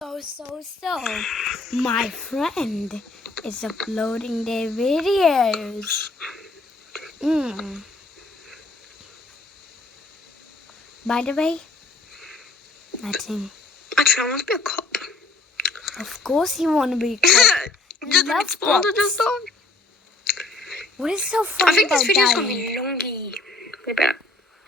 So, my friend is uploading their videos. By the way, nothing. Actually, I want to be a cop. Of course you want to be a cop. Just Love get spawned cops. and stuff. What is so funny I think about this video's gonna dying? be longy. Wait, better.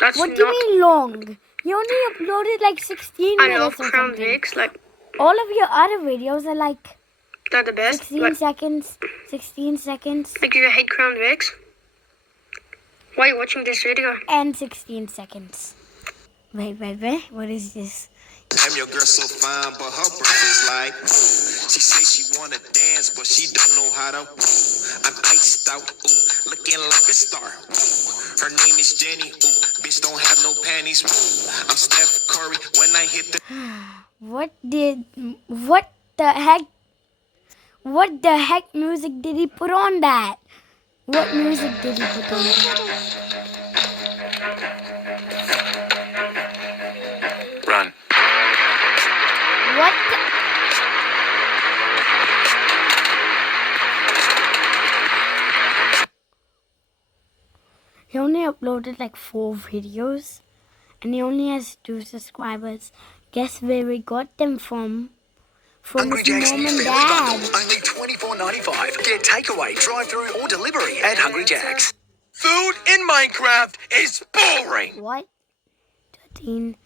That's What not. do you mean long? You only uploaded like 16 I know minutes or Crown something. Vics, like All of your other videos are like they're the best. 16 seconds, 16 seconds, Like, do you hate Crown Vics? Why are you watching this video? and 16 seconds. Wait, what is this? Damn, your girl so fine, but her breath is like. She say she wanna dance, but she don't know how to. I'm iced out, looking like a star. Her name is Jenny, bitch don't have no panties. I'm Steph Curry when I hit the. What the heck music did he put on that? What music did he put on that? Run. What the? He only uploaded like 4 videos and he only has 2 subscribers. Guess where we got them from? From Hungry his Jack's mom new and family dad. bundle, only $24.95. Get takeaway, drive-through, or delivery at Hungry Jack's. Food in Minecraft is boring. What? 13,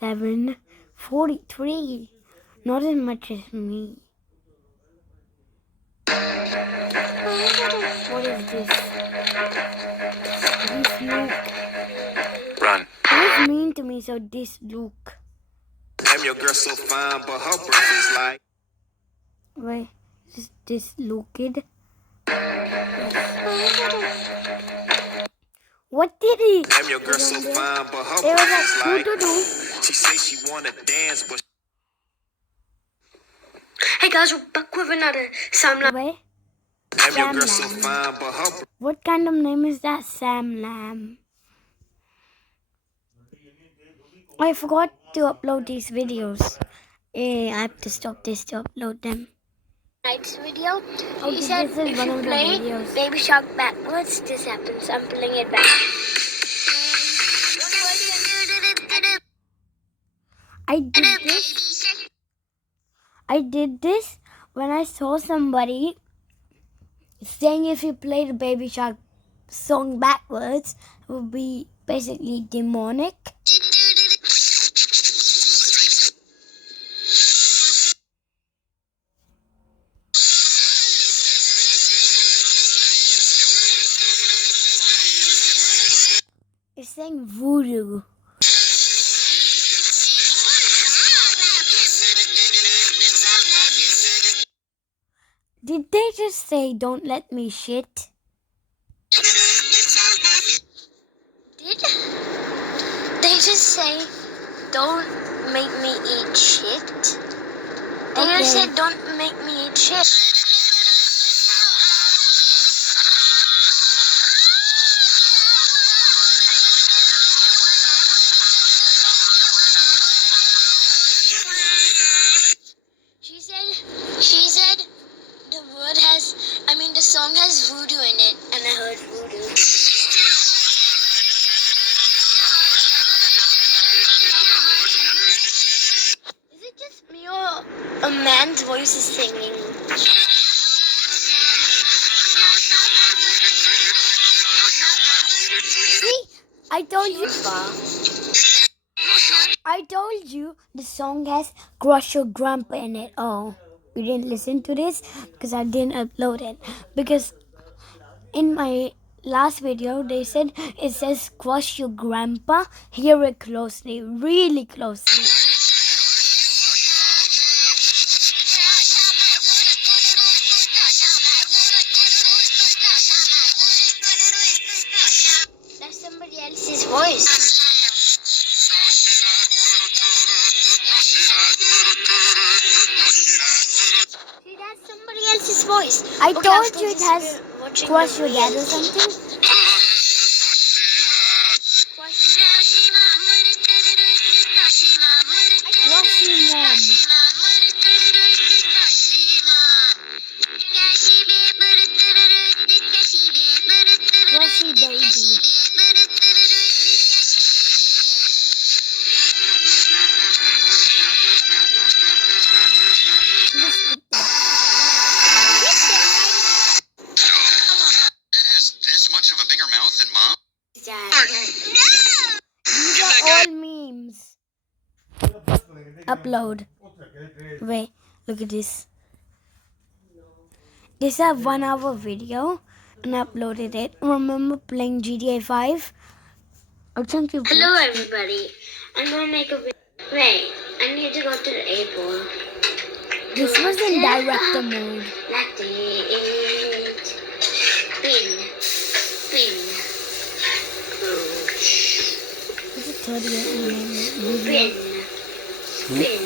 7, 43. Not as much as me. What is this? This Luke. Run. Who's mean to me? So this Luke. Damn, your girl so fine, but her breath is like. Wait, is this Luke kid? What did he? Damn, your girl so fine, but her It was breath like is like. do. She say she wanna dance, but. Hey guys, we're back with another Sam Lam. Wait, Damn, your girl Sam so Lam. fine, but her. What kind of name is that? Sam Lam. I forgot to upload these videos. I have to stop this to upload them. Tonight's video, Oh, he said this is if one you of the play videos. Baby Shark backwards, this happens. I'm pulling it back. I did this when I saw somebody saying if you play the Baby Shark song backwards, it would be basically demonic. It's saying voodoo. Did they just say don't let me shit? Did they just say don't make me eat shit? They Okay. just said don't make me eat shit. She said the song has voodoo in it, and I heard voodoo. Is it just me or a man's voice is singing? See, I told you the song has Crush Your Grandpa in it. Oh, you didn't listen to this because I didn't upload it. Because in my last video they said it says Crush Your Grandpa. Hear it closely, really closely. That's somebody else's voice. See, that's somebody else's voice. I Okay, told after you it this, has we're watching Crush the Your Dad or real- something. Crush mom. Crushy baby. Just skip that. That has this much of a bigger mouth than Mom? These are all memes. Upload. Wait, look at this. This is a 1 hour video and I uploaded it. Remember playing GTA 5? I think you Hello, everybody. I'm gonna make a video. Wait, I need to go to the airport. This was in director mode. That's it. Spin. Spin. This is 38 minute Spin. video. Spin.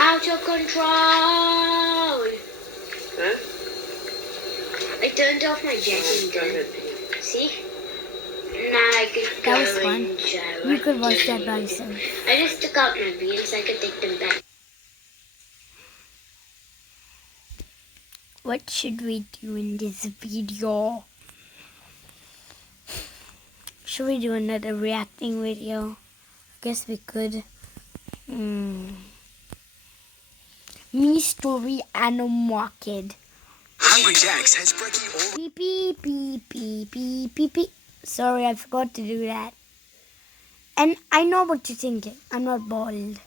Out of control. Huh? I turned off my jetting gun. See? Now I could go That was fun. and gyro. You could watch that by yourself. I just took out my beans so I could take them back. What should we do in this video? Should we do another reacting video? I guess we could. Me story Market. Hungry Jack's has brekkie all Beep beep beep beep beep beep beep. Sorry, I forgot to do that. And I know what you're thinking. I'm not bald.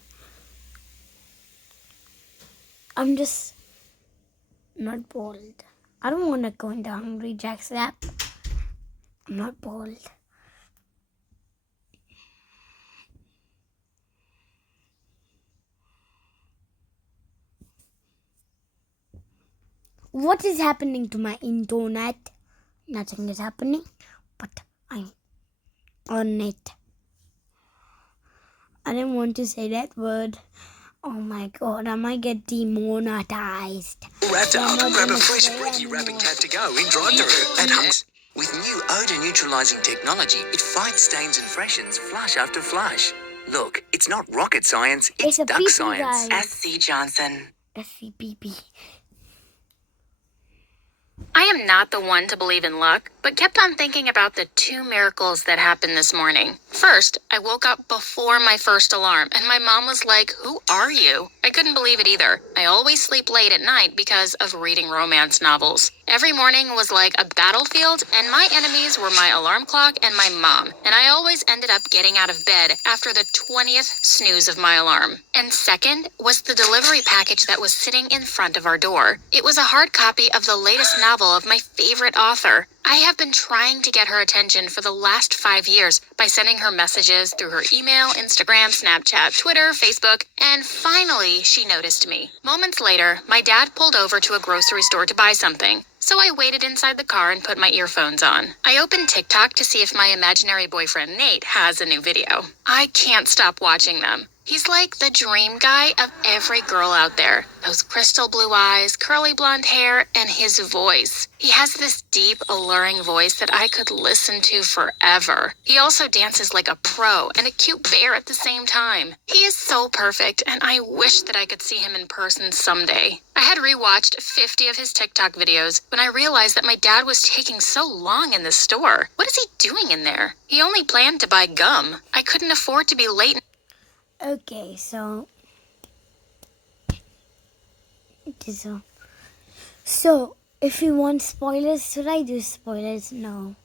I'm just not bald. I don't want to go into Hungry Jack's app. I'm not bald. What is happening to my internet? Nothing is happening, but I'm on it. I didn't want to say that word. Oh my god, I might get demonetized. wrapped up. I'm not Grab a gonna fresh say brekkie anymore. wrapping tab to go in drive-thru at Hunks. With new odor neutralizing technology, it fights stains and freshens flush after flush. Look, it's not rocket science, it's a duck pee-pee, science. guys. SC Johnson. SCPP. I am not the one to believe in luck, but kept on thinking about the two miracles that happened this morning. First, I woke up before my first alarm, and my mom was like, "Who are you?" I couldn't believe it either. I always sleep late at night because of reading romance novels. Every morning was like a battlefield, and my enemies were my alarm clock and my mom, and I always ended up getting out of bed after the 20th snooze of my alarm. And second was the delivery package that was sitting in front of our door. It was a hard copy of the latest novel of my favorite author. I have been trying to get her attention for the last 5 years by sending her messages through her email, Instagram, Snapchat, Twitter, Facebook, and finally she noticed me. Moments later, my dad pulled over to a grocery store to buy something. So I waited inside the car and put my earphones on. I opened TikTok to see if my imaginary boyfriend Nate has a new video. I can't stop watching them. He's like the dream guy of every girl out there. Those crystal blue eyes, curly blonde hair, and his voice. He has this deep, alluring voice that I could listen to forever. He also dances like a pro and a cute bear at the same time. He is so perfect, and I wish that I could see him in person someday. I had rewatched 50 of his TikTok videos when I realized that my dad was taking so long in the store. What is he doing in there? He only planned to buy gum. I couldn't afford to be late. Okay, so if you want spoilers, should I do spoilers? No.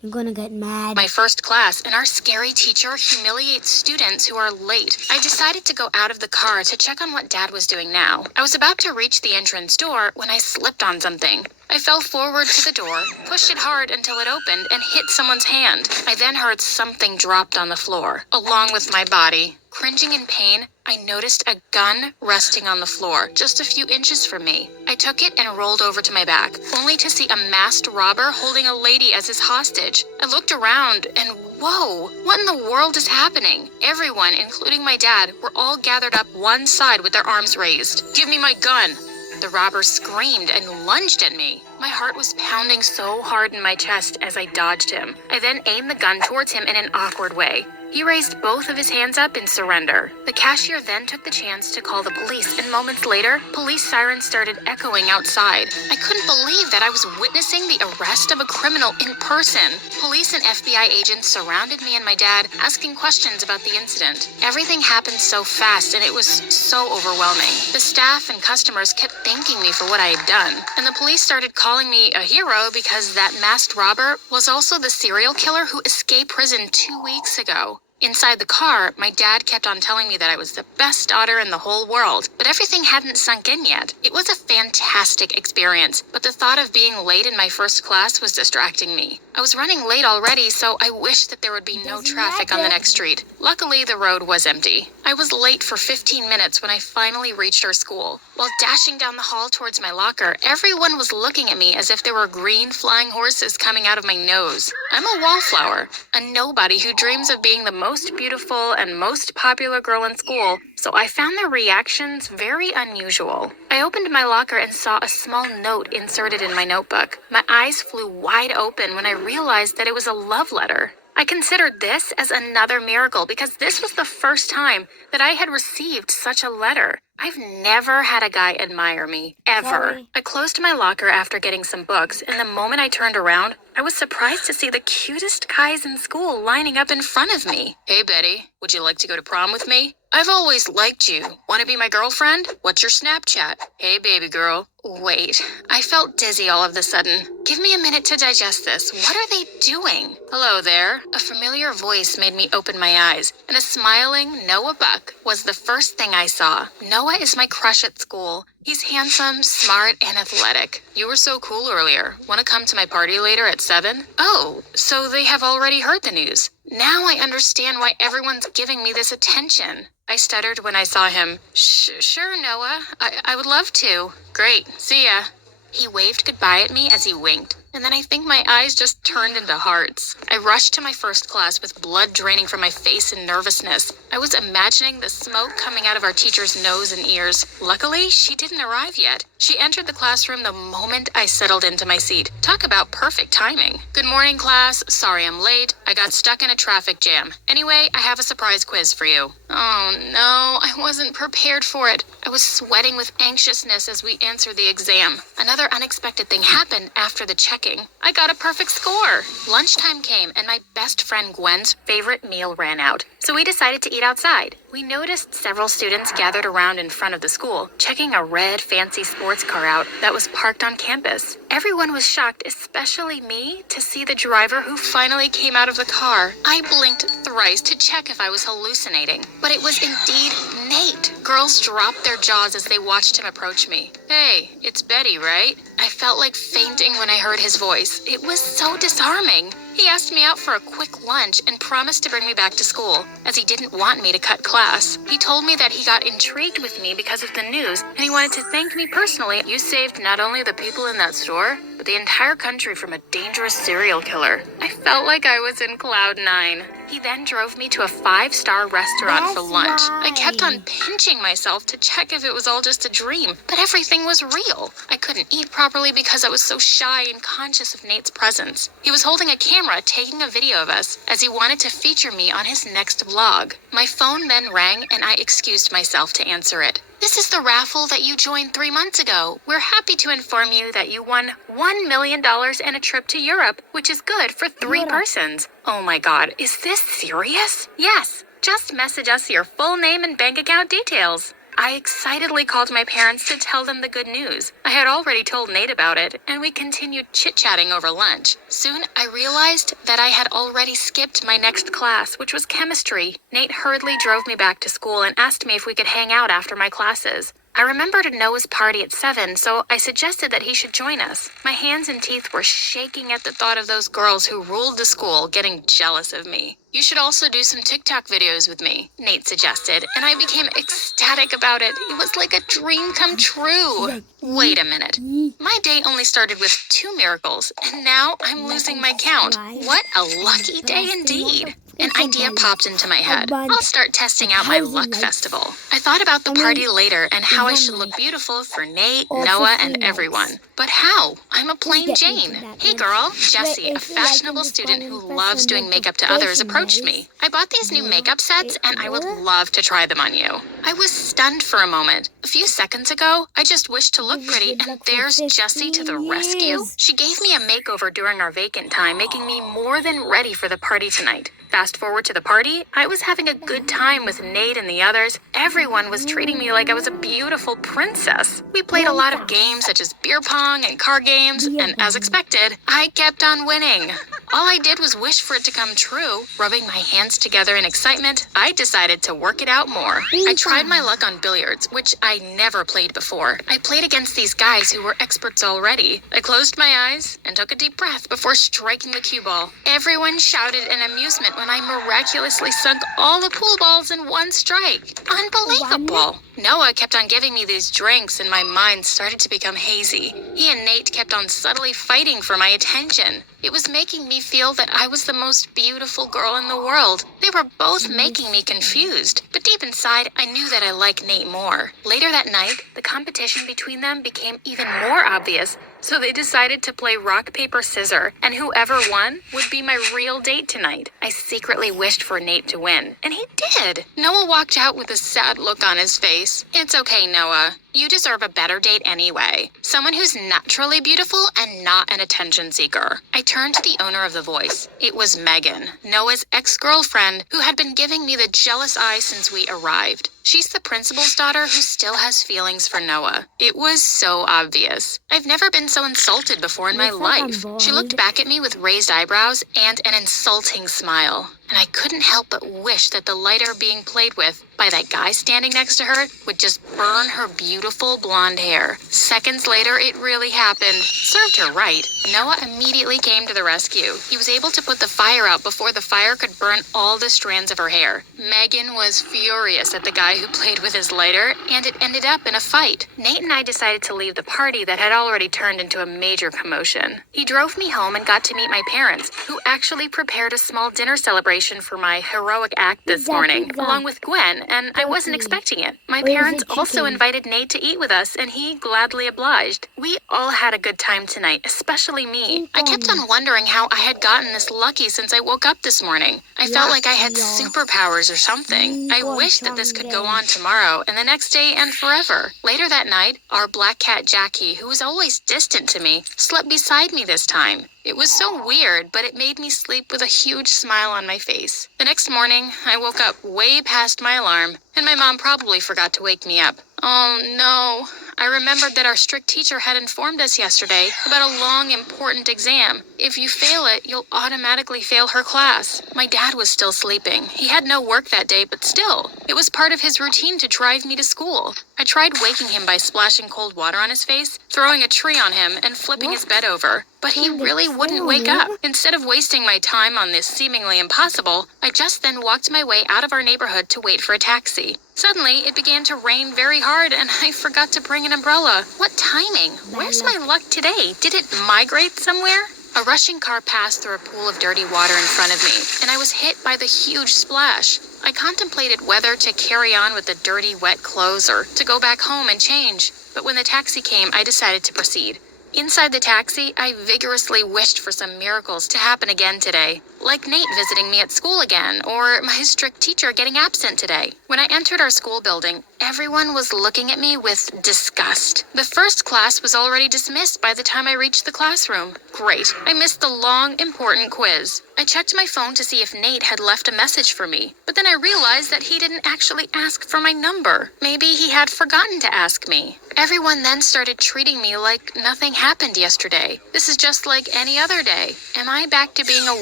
You're gonna get mad. My first class, and our scary teacher humiliates students who are late. I decided to go out of the car to check on what Dad was doing now. I was about to reach the entrance door when I slipped on something. I fell forward to the door, pushed it hard until it opened, and hit someone's hand. I then heard something dropped on the floor, along with my body. Cringing in pain, I noticed a gun resting on the floor, just a few inches from me. I took it and rolled over to my back, only to see a masked robber holding a lady as his hostage. I looked around and whoa, what in the world is happening? Everyone, including my dad, were all gathered up one side with their arms raised. "Give me my gun!" The robber screamed and lunged at me. My heart was pounding so hard in my chest as I dodged him. I then aimed the gun towards him in an awkward way. He raised both of his hands up in surrender. The cashier then took the chance to call the police, and moments later, police sirens started echoing outside. I couldn't believe that I was witnessing the arrest of a criminal in person. Police and FBI agents surrounded me and my dad, asking questions about the incident. Everything happened so fast, and it was so overwhelming. The staff and customers kept thanking me for what I had done, and the police started calling me a hero because that masked robber was also the serial killer who escaped prison 2 weeks ago. Inside the car, my dad kept on telling me that I was the best daughter in the whole world, but everything hadn't sunk in yet. It was a fantastic experience, but the thought of being late in my first class was distracting me. I was running late already, so I wished that there would be no traffic on the next street. Luckily, the road was empty. I was late for 15 minutes when I finally reached our school. While dashing down the hall towards my locker, everyone was looking at me as if there were green flying horses coming out of my nose. I'm a wallflower, a nobody who dreams of being the most beautiful and most popular girl in school, so I found their reactions very unusual. I opened my locker and saw a small note inserted in my notebook. My eyes flew wide open when I realized that it was a love letter. I considered this as another miracle because this was the first time that I had received such a letter. I've never had a guy admire me, ever. Sorry. I closed my locker after getting some books, and the moment I turned around, I was surprised to see the cutest guys in school lining up in front of me. Hey, Betty, would you like to go to prom with me? I've always liked you. Want to be my girlfriend? What's your Snapchat? Hey, baby girl. Wait, I felt dizzy all of a sudden. Give me a minute to digest this. What are they doing? Hello there. A familiar voice made me open my eyes, and a smiling Noah Buck was the first thing I saw. Noah is my crush at school. He's handsome, smart, and athletic. You were so cool earlier. Want to come to my party later at 7? Oh, so they have already heard the news. Now I understand why everyone's giving me this attention. I stuttered when I saw him. Sure, Noah. I would love to. Great. See ya. He waved goodbye at me as he winked, and then I think my eyes just turned into hearts. I rushed to my first class with blood draining from my face and nervousness. I was imagining the smoke coming out of our teacher's nose and ears. Luckily, she didn't arrive yet. She entered the classroom the moment I settled into my seat. Talk about perfect timing. Good morning, class. Sorry I'm late. I got stuck in a traffic jam. Anyway, I have a surprise quiz for you. Oh no, I wasn't prepared for it. I was sweating with anxiousness as we answered the exam. Another unexpected thing happened after the checking. I got a perfect score. Lunchtime came and my best friend Gwen's favorite meal ran out, so we decided to eat outside. We noticed several students gathered around in front of the school, checking a red fancy sports car out that was parked on campus. Everyone was shocked, especially me, to see the driver who finally came out of the car. I blinked thrice to check if I was hallucinating, but it was indeed Nate. Girls dropped their jaws as they watched him approach me. Hey, it's Betty, right? I felt like fainting when I heard his voice. It was so disarming. He asked me out for a quick lunch and promised to bring me back to school, as he didn't want me to cut class. He told me that he got intrigued with me because of the news, and he wanted to thank me personally. You saved not only the people in that store, but the entire country from a dangerous serial killer. I felt like I was in Cloud 9. He then drove me to a 5-star restaurant for That's lunch. I kept on right. pinching myself to check if it was all just a dream, but everything was real. I couldn't eat properly because I was so shy and conscious of Nate's presence. He was holding a camera taking a video of us, as he wanted to feature me on his next vlog. My phone then rang and I excused myself to answer it. This is the raffle that you joined 3 months ago. We're happy to inform you that you won $1 million and a trip to Europe, which is good for 3 Europe. persons. Oh my God, is this serious? Yes, just message us your full name and bank account details. I excitedly called my parents to tell them the good news. I had already told Nate about it, and we continued chit-chatting over lunch. Soon, I realized that I had already skipped my next class, which was chemistry. Nate hurriedly drove me back to school and asked me if we could hang out after my classes. I remembered a Noah's party at 7, so I suggested that he should join us. My hands and teeth were shaking at the thought of those girls who ruled the school getting jealous of me. You should also do some TikTok videos with me, Nate suggested, and I became ecstatic about it. It was like a dream come true. Wait a minute. My day only started with 2 miracles, and now I'm losing my count. What a lucky day indeed. An idea popped into my head. bunch I'll start testing out my 1,000 luck likes. festival. I thought about the I mean, party later and how I should one look like. beautiful for Nate, Or Noah, 15 and likes. everyone. But how? I'm a plain get me to Jane. that Hey one. girl, Wait, Jessie, a if you like fashionable this student who calling loves person doing makeup to notification others, approached bells. me. I bought these new Yeah, makeup sets it and I would will. love to try them on you. I was stunned for a moment. A few seconds ago, I just wished to look This is pretty, good and luck for there's Jessie to the 15 rescue. years. She gave me a makeover during our vacant time, making me more than ready for the party tonight. Fast forward to the party, I was having a good time with Nate and the others. Everyone was treating me like I was a beautiful princess. We played a lot of games such as beer pong and card games, and as expected, I kept on winning. All I did was wish for it to come true. Rubbing my hands together in excitement, I decided to work it out more. I tried my luck on billiards, which I never played before. I played against these guys who were experts already. I closed my eyes and took a deep breath before striking the cue ball. Everyone shouted in amusement when I miraculously sunk all the pool balls in one strike. Unbelievable. Noah kept on giving me these drinks and my mind started to become hazy. He and Nate kept on subtly fighting for my attention. It was making me feel that I was the most beautiful girl in the world. They were both making me confused, but deep inside, I knew that I liked Nate more. Later that night, the competition between them became even more obvious, so they decided to play rock, paper, scissors, and whoever won would be my real date tonight. I secretly wished for Nate to win, and he did. Noah walked out with a sad look on his face. It's okay, Noah. You deserve a better date anyway. Someone who's naturally beautiful and not an attention seeker. I turned to the owner of the voice. It was Megan, Noah's ex-girlfriend, who had been giving me the jealous eye since we arrived. She's the principal's daughter who still has feelings for Noah. It was so obvious. I've never been so insulted before in my Looks like I'm life. She looked bored. back at me with raised eyebrows and an insulting smile. And I couldn't help but wish that the lighter being played with by that guy standing next to her would just burn her beautiful blonde hair. Seconds later, it really happened. Served her right. Noah immediately came to the rescue. He was able to put the fire out before the fire could burn all the strands of her hair. Megan was furious at the guy who played with his lighter, and it ended up in a fight. Nate and I decided to leave the party that had already turned into a major commotion. He drove me home and got to meet my parents, who actually prepared a small dinner celebration for my heroic act this morning, along with Gwen, and I wasn't expecting it. My Or is parents it also chicken? invited Nate to eat with us, and he gladly obliged. We all had a good time tonight, especially me. I kept on wondering how I had gotten this lucky since I woke up this morning. I felt like I had superpowers or something. I wish that this could go on tomorrow, and the next day, and forever. Later that night, our black cat Jackie, who was always distant to me, slept beside me this time. It was so weird, but it made me sleep with a huge smile on my face. The next morning, I woke up way past my alarm, and my mom probably forgot to wake me up. Oh no. I remembered that our strict teacher had informed us yesterday about a long, important exam. If you fail it, you'll automatically fail her class. My dad was still sleeping. He had no work that day, but still, it was part of his routine to drive me to school. I tried waking him by splashing cold water on his face, throwing a tree on him, and flipping his bed over. But he really wouldn't wake up. Instead of wasting my time on this seemingly impossible, I just then walked my way out of our neighborhood to wait for a taxi. Suddenly, it began to rain very hard, and I forgot to bring an umbrella. What timing? Where's my luck today? Did it migrate somewhere? A rushing car passed through a pool of dirty water in front of me, and I was hit by the huge splash. I contemplated whether to carry on with the dirty, wet clothes or to go back home and change. But when the taxi came, I decided to proceed. Inside the taxi, I vigorously wished for some miracles to happen again today, like Nate visiting me at school again, or my strict teacher getting absent today. When I entered our school building, everyone was looking at me with disgust. The first class was already dismissed by the time I reached the classroom. Great, I missed the long, important quiz. I checked my phone to see if Nate had left a message for me, but then I realized that he didn't actually ask for my number. Maybe he had forgotten to ask me. Everyone then started treating me like nothing happened yesterday. This is just like any other day. Am I back to being a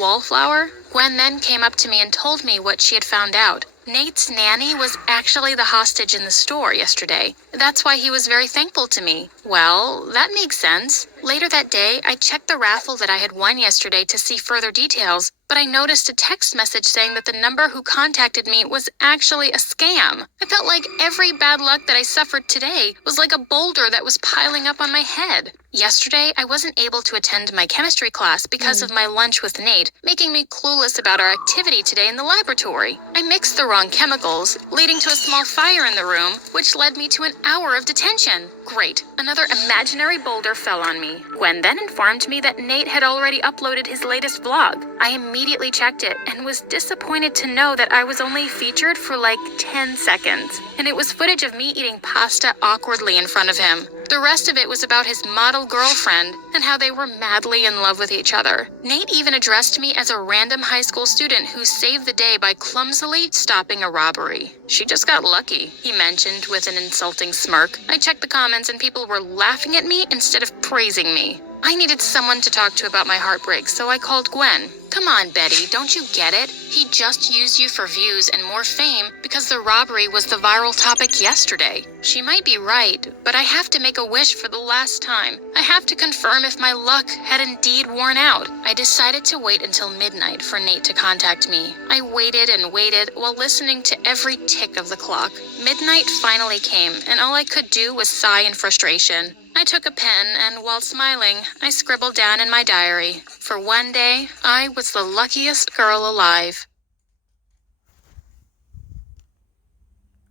wallflower? Gwen then came up to me and told me what she had found out. Nate's nanny was actually the hostage in the store yesterday. That's why he was very thankful to me. Well, that makes sense. Later that day, I checked the raffle that I had won yesterday to see further details, but I noticed a text message saying that the number who contacted me was actually a scam. I felt like every bad luck that I suffered today was like a boulder that was piling up on my head. Yesterday, I wasn't able to attend my chemistry class because of my lunch with Nate, making me clueless about our activity today in the laboratory. I mixed the wrong chemicals, leading to a small fire in the room, which led me to an hour of detention. Great, another imaginary boulder fell on me. Gwen then informed me that Nate had already uploaded his latest vlog. I immediately checked it and was disappointed to know that I was only featured for like 10 seconds. And it was footage of me eating pasta awkwardly in front of him. The rest of it was about his model girlfriend and how they were madly in love with each other. Nate even addressed me as a random high school student who saved the day by clumsily stopping a robbery. She just got lucky, he mentioned with an insulting smirk. I checked the comments and people were laughing at me instead of praising me. I needed someone to talk to about my heartbreak, so I called Gwen. Come on, Betty, don't you get it? He just used you for views and more fame because the robbery was the viral topic yesterday. She might be right, but I have to make a wish for the last time. I have to confirm if my luck had indeed worn out. I decided to wait until midnight for Nate to contact me. I waited and waited while listening to every tick of the clock. Midnight finally came, and all I could do was sigh in frustration. I took a pen and, while smiling, I scribbled down in my diary, for one day, I was the luckiest girl alive.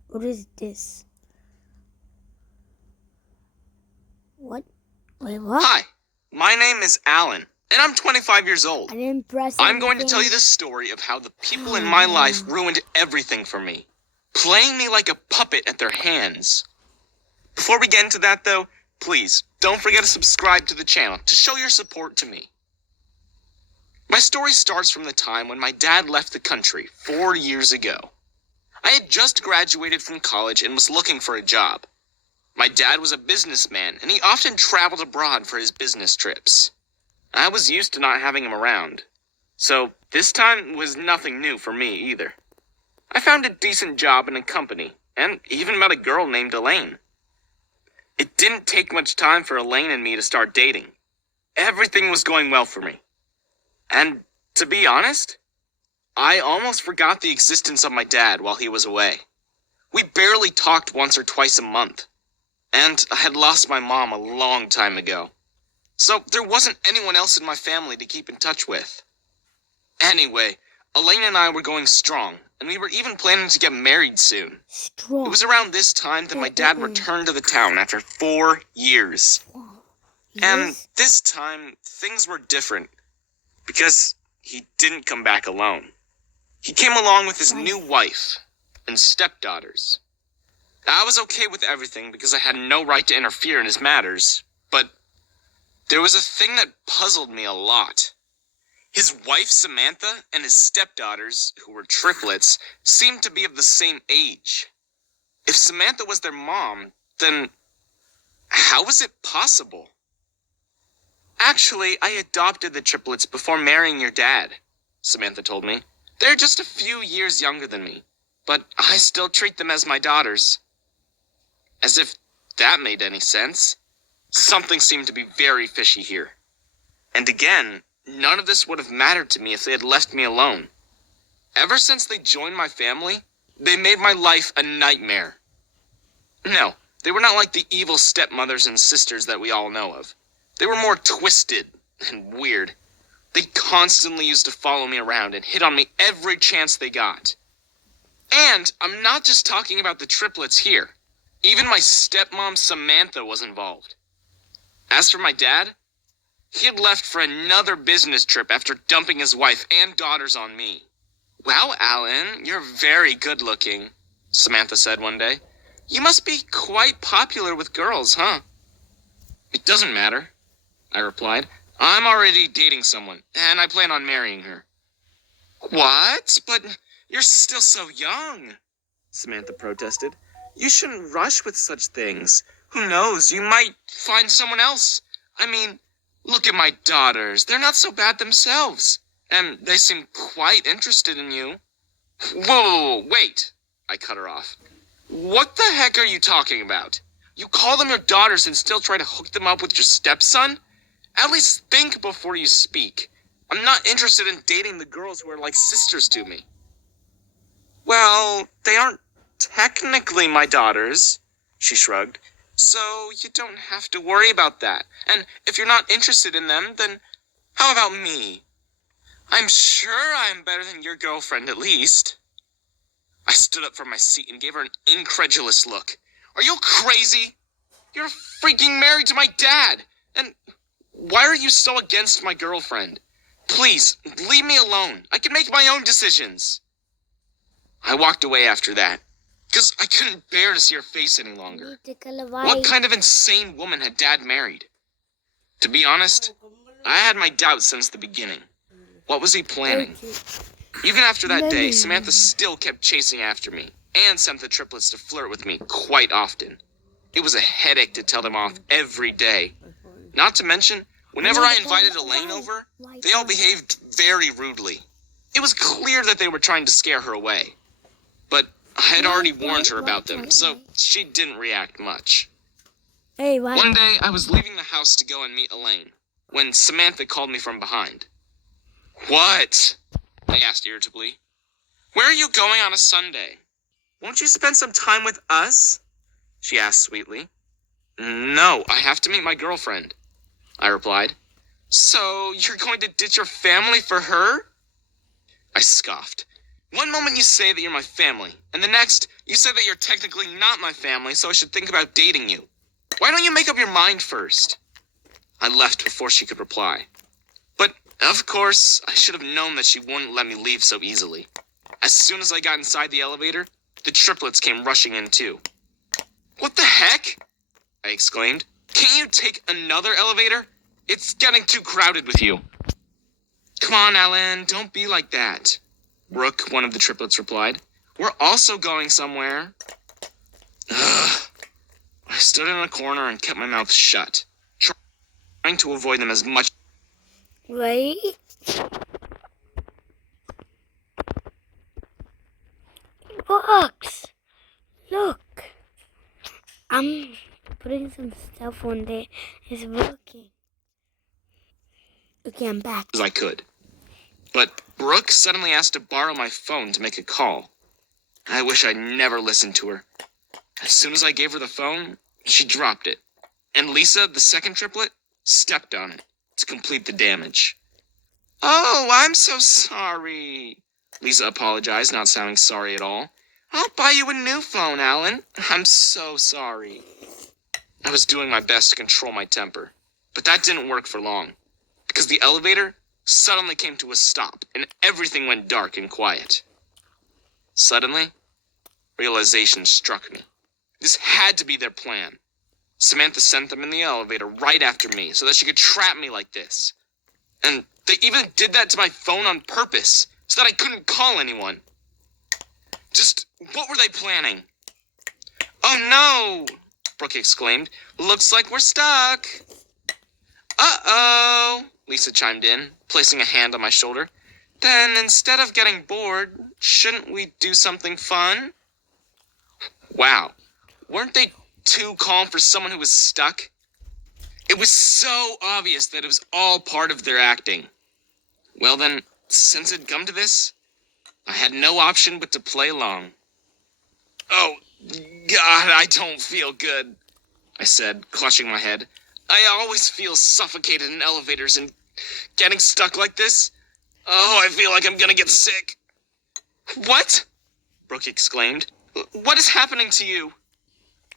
What is this? What? Wait, what? Hi, my name is Alan, and I'm 25 years old. I didn't press I'm going to anything. tell you the story of how the people in my life ruined everything for me, playing me like a puppet at their hands. Before we get into that, though, please don't forget to subscribe to the channel to show your support to me. My story starts from the time when my dad left the country 4 years ago. I had just graduated from college and was looking for a job. My dad was a businessman, and he often traveled abroad for his business trips. I was used to not having him around, so this time was nothing new for me either. I found a decent job in a company, and even met a girl named Elaine. It didn't take much time for Elaine and me to start dating. Everything was going well for me. And to be honest, I almost forgot the existence of my dad while he was away. We barely talked once or twice a month. And I had lost my mom a long time ago. So there wasn't anyone else in my family to keep in touch with. Anyway, Elaine and I were going strong, and we were even planning to get married soon. Strong. It was around this time that my dad returned to the town after 4 years. And Yes. this time, things were different, because he didn't come back alone. He came along with his new wife and stepdaughters. I was okay with everything because I had no right to interfere in his matters, but there was a thing that puzzled me a lot. His wife Samantha and his stepdaughters, who were triplets, seemed to be of the same age. If Samantha was their mom, then how was it possible? Actually, I adopted the triplets before marrying your dad, Samantha told me. They're just a few years younger than me, but I still treat them as my daughters. As if that made any sense. Something seemed to be very fishy here. And again, none of this would have mattered to me if they had left me alone. Ever since they joined my family, they made my life a nightmare. No, they were not like the evil stepmothers and sisters that we all know of. They were more twisted and weird. They constantly used to follow me around and hit on me every chance they got. And I'm not just talking about the triplets here. Even my stepmom Samantha was involved. As for my dad, he had left for another business trip after dumping his wife and daughters on me. Wow, Alan, you're very good looking, Samantha said one day. You must be quite popular with girls, huh? It doesn't matter, I replied. I'm already dating someone, and I plan on marrying her. What? But you're still so young, Samantha protested. You shouldn't rush with such things. Who knows, you might find someone else. I mean, look at my daughters. They're not so bad themselves, and they seem quite interested in you. Whoa, wait! I cut her off. What the heck are you talking about? You call them your daughters and still try to hook them up with your stepson? At least think before you speak. I'm not interested in dating the girls who are like sisters to me. Well, they aren't technically my daughters, she shrugged. So you don't have to worry about that. And if you're not interested in them, then how about me? I'm sure I'm better than your girlfriend, at least. I stood up from my seat and gave her an incredulous look. Are you crazy? You're freaking married to my dad. And why are you so against my girlfriend? Please, leave me alone. I can make my own decisions. I walked away after that, because I couldn't bear to see her face any longer. What kind of insane woman had Dad married? To be honest, I had my doubts since the beginning. What was he planning? Even after that day, Samantha still kept chasing after me, and sent the triplets to flirt with me quite often. It was a headache to tell them off every day. Not to mention, whenever I invited Elaine over, they all behaved very rudely. It was clear that they were trying to scare her away. But I had already warned her about them, so she didn't react much. Hey, what? One day, I was leaving the house to go and meet Elaine, when Samantha called me from behind. What? I asked irritably. Where are you going on a Sunday? Won't you spend some time with us? She asked sweetly. No, I have to meet my girlfriend, I replied. So, you're going to ditch your family for her? I scoffed. One moment you say that you're my family, and the next, you say that you're technically not my family, so I should think about dating you. Why don't you make up your mind first? I left before she could reply. But, of course, I should have known that she wouldn't let me leave so easily. As soon as I got inside the elevator, the triplets came rushing in too. What the heck? I exclaimed. Can't you take another elevator? It's getting too crowded with you. Come on, Alan, don't be like that. Brooke, one of the triplets, replied. We're also going somewhere. Ugh. I stood in a corner and kept my mouth shut, trying to avoid them as much. Right? It works. Look. I'm putting some stuff on there. It's working. Okay, I'm back. As I could. But Brooke suddenly asked to borrow my phone to make a call. I wish I'd never listened to her. As soon as I gave her the phone, she dropped it. And Lisa, the second triplet, stepped on it to complete the damage. Oh, I'm so sorry. Lisa apologized, not sounding sorry at all. I'll buy you a new phone, Alan. I'm so sorry. I was doing my best to control my temper, but that didn't work for long, because the elevator suddenly came to a stop and everything went dark and quiet. Suddenly, realization struck me. This had to be their plan. Samantha sent them in the elevator right after me so that she could trap me like this. And they even did that to my phone on purpose so that I couldn't call anyone. Just, what were they planning? Oh no, Brooke exclaimed. Looks like we're stuck. Uh-oh, Lisa chimed in, placing a hand on my shoulder. Then instead of getting bored, shouldn't we do something fun? Wow, weren't they too calm for someone who was stuck? It was so obvious that it was all part of their acting. Well then, since it'd come to this, I had no option but to play along. Oh, God, I don't feel good, I said, clutching my head. I always feel suffocated in elevators and getting stuck like this. Oh, I feel like I'm gonna get sick. What? Brooke exclaimed. What is happening to you?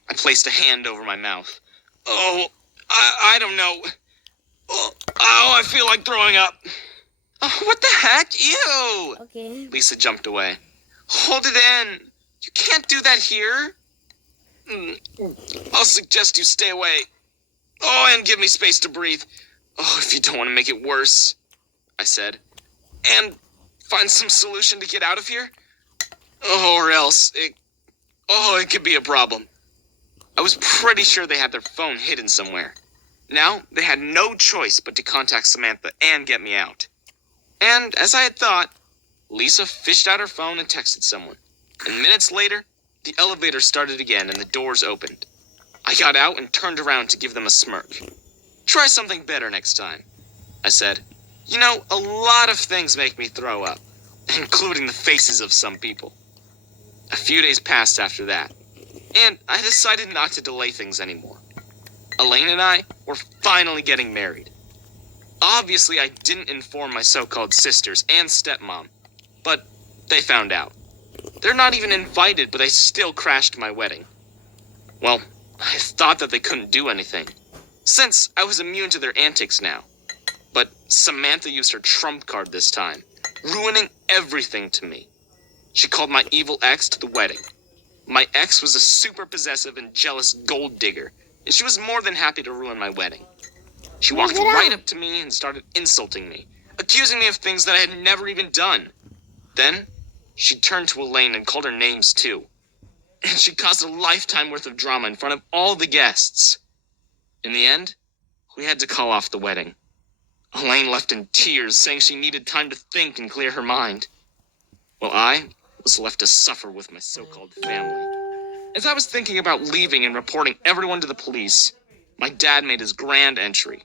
I placed a hand over my mouth. Oh, I don't know. Oh, I feel like throwing up. Oh, what the heck? Ew! Okay. Lisa jumped away. Hold it in. You can't do that here. I'll suggest you stay away. Oh, and give me space to breathe. Oh, if you don't want to make it worse, I said. And find some solution to get out of here. Oh, or else it could be a problem. I was pretty sure they had their phone hidden somewhere. Now, they had no choice but to contact Samantha and get me out. And, as I had thought, Lisa fished out her phone and texted someone. And minutes later, the elevator started again and the doors opened. I got out and turned around to give them a smirk. Try something better next time, I said. You know, a lot of things make me throw up, including the faces of some people. A few days passed after that, and I decided not to delay things anymore. Elaine and I were finally getting married. Obviously, I didn't inform my so-called sisters and stepmom, but they found out. They're not even invited, but they still crashed my wedding. Well, I thought that they couldn't do anything, since I was immune to their antics now. But Samantha used her trump card this time, ruining everything to me. She called my evil ex to the wedding. My ex was a super possessive and jealous gold digger, and she was more than happy to ruin my wedding. She walked right up to me and started insulting me, accusing me of things that I had never even done. Then, she turned to Elaine and called her names too. And she caused a lifetime worth of drama in front of all the guests. In the end, we had to call off the wedding. Elaine left in tears, saying she needed time to think and clear her mind. Well, I was left to suffer with my so-called family. As I was thinking about leaving and reporting everyone to the police, my dad made his grand entry.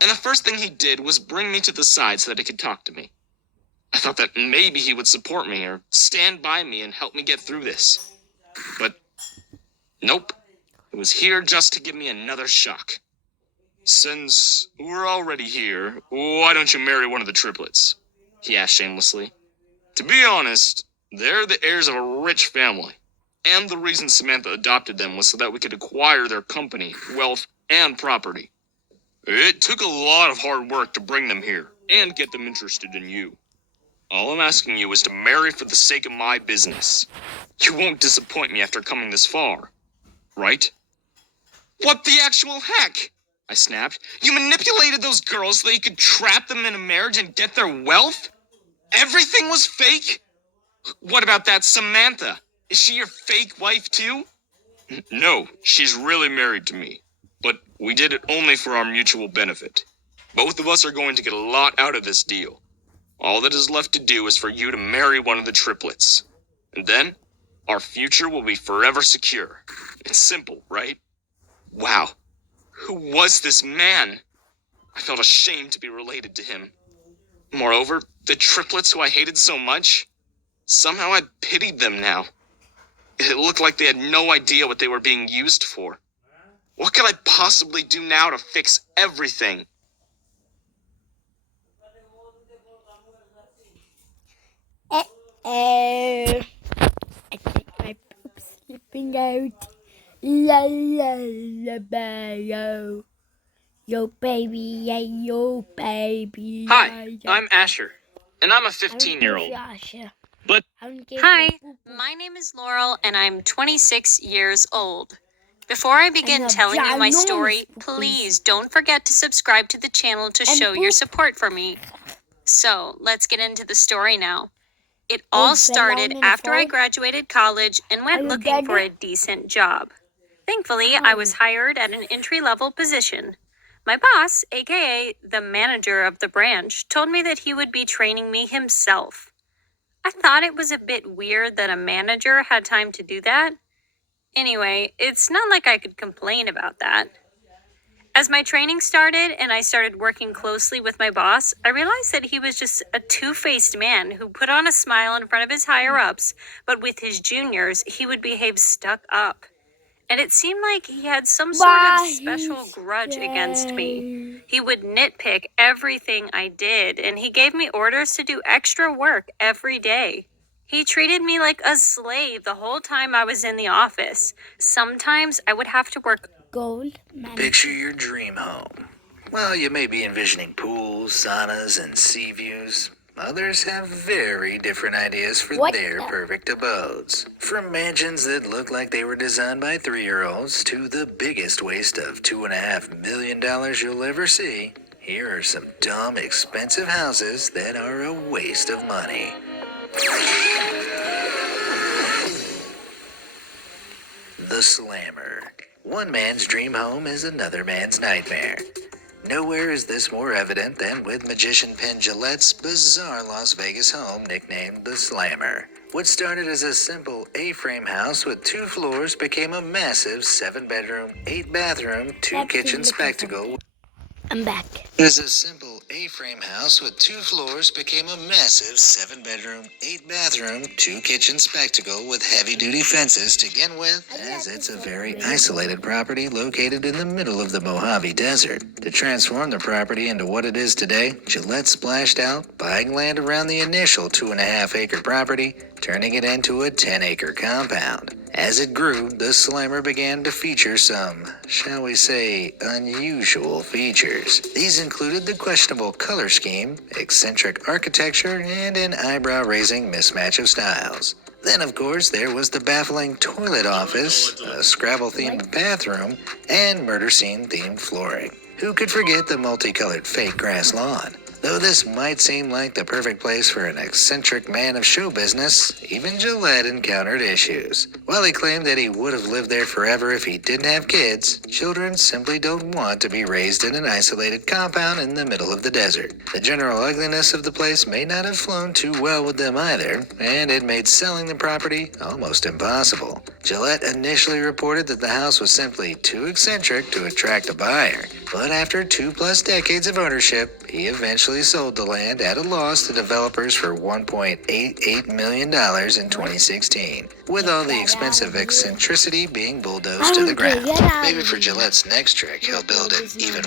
And the first thing he did was bring me to the side so that he could talk to me. I thought that maybe he would support me or stand by me and help me get through this. But nope, he was here just to give me another shock. Since we're already here, why don't you marry one of the triplets? He asked shamelessly. To be honest, they're the heirs of a rich family. And the reason Samantha adopted them was so that we could acquire their company, wealth, and property. It took a lot of hard work to bring them here and get them interested in you. All I'm asking you is to marry for the sake of my business. You won't disappoint me after coming this far, right? What the actual heck? I snapped. You manipulated those girls so that you could trap them in a marriage and get their wealth? Everything was fake? What about that Samantha? Is she your fake wife too? No, she's really married to me. But we did it only for our mutual benefit. Both of us are going to get a lot out of this deal. All that is left to do is for you to marry one of the triplets. And then, our future will be forever secure. It's simple, right? Wow. Who was this man? I felt ashamed to be related to him. Moreover, the triplets who I hated so much, somehow I pitied them now. It looked like they had no idea what they were being used for. What could I possibly do now to fix everything? I think my poop's slipping out. La la la ba yo. Yo baby, yeah, yo baby. Hi, I'm Asher, and I'm a 15-year-old. But Hi, my name is Laurel and I'm 26 years old. Before I begin telling you my story, please don't forget to subscribe to the channel to show your support for me. So, let's get into the story now. It all started after I graduated college and went looking for a decent job. Thankfully, I was hired at an entry-level position. My boss, aka the manager of the branch, told me that he would be training me himself. I thought it was a bit weird that a manager had time to do that. Anyway, it's not like I could complain about that. As my training started and I started working closely with my boss, I realized that he was just a two-faced man who put on a smile in front of his higher-ups, but with his juniors, he would behave stuck up. And it seemed like he had some sort of special grudge against me. He would nitpick everything I did, and he gave me orders to do extra work every day. He treated me like a slave the whole time I was in the office. Sometimes I would have to work Gold man. Picture your dream home. Well, you may be envisioning pools, saunas, and sea views. Others have very different ideas for their perfect abodes. From mansions that look like they were designed by 3-year-olds to the biggest waste of $2.5 million you'll ever see, here are some dumb, expensive houses that are a waste of money. The Slammer. One man's dream home is another man's nightmare. Nowhere is this more evident than with magician Penn Jillette's bizarre Las Vegas home nicknamed the Slammer. What started as a simple A-frame house with 2 floors became a massive 7-bedroom, 8-bathroom, 2-kitchen spectacle. I'm back. As a simple A-frame house with 2 floors became a massive 7-bedroom, 8-bathroom, 2-kitchen spectacle with heavy-duty fences to begin with, as it's a very isolated property located in the middle of the Mojave Desert. To transform the property into what it is today, Gillette splashed out, buying land around the initial 2.5-acre property, turning it into a 10-acre compound. As it grew, the Slammer began to feature some, shall we say, unusual features. These included the questionable color scheme, eccentric architecture, and an eyebrow-raising mismatch of styles. Then, of course, there was the baffling toilet office, a Scrabble-themed bathroom, and murder scene-themed flooring. Who could forget the multicolored fake grass lawn? Though this might seem like the perfect place for an eccentric man of show business, even Gillette encountered issues. While he claimed that he would have lived there forever if he didn't have kids, children simply don't want to be raised in an isolated compound in the middle of the desert. The general ugliness of the place may not have flown too well with them either, and it made selling the property almost impossible. Gillette initially reported that the house was simply too eccentric to attract a buyer, but after 2+ decades of ownership, he eventually sold the land at a loss to developers for $1.88 million in 2016, with all the expensive eccentricity being bulldozed to the ground. Maybe for Gillette's next trick, he'll build an even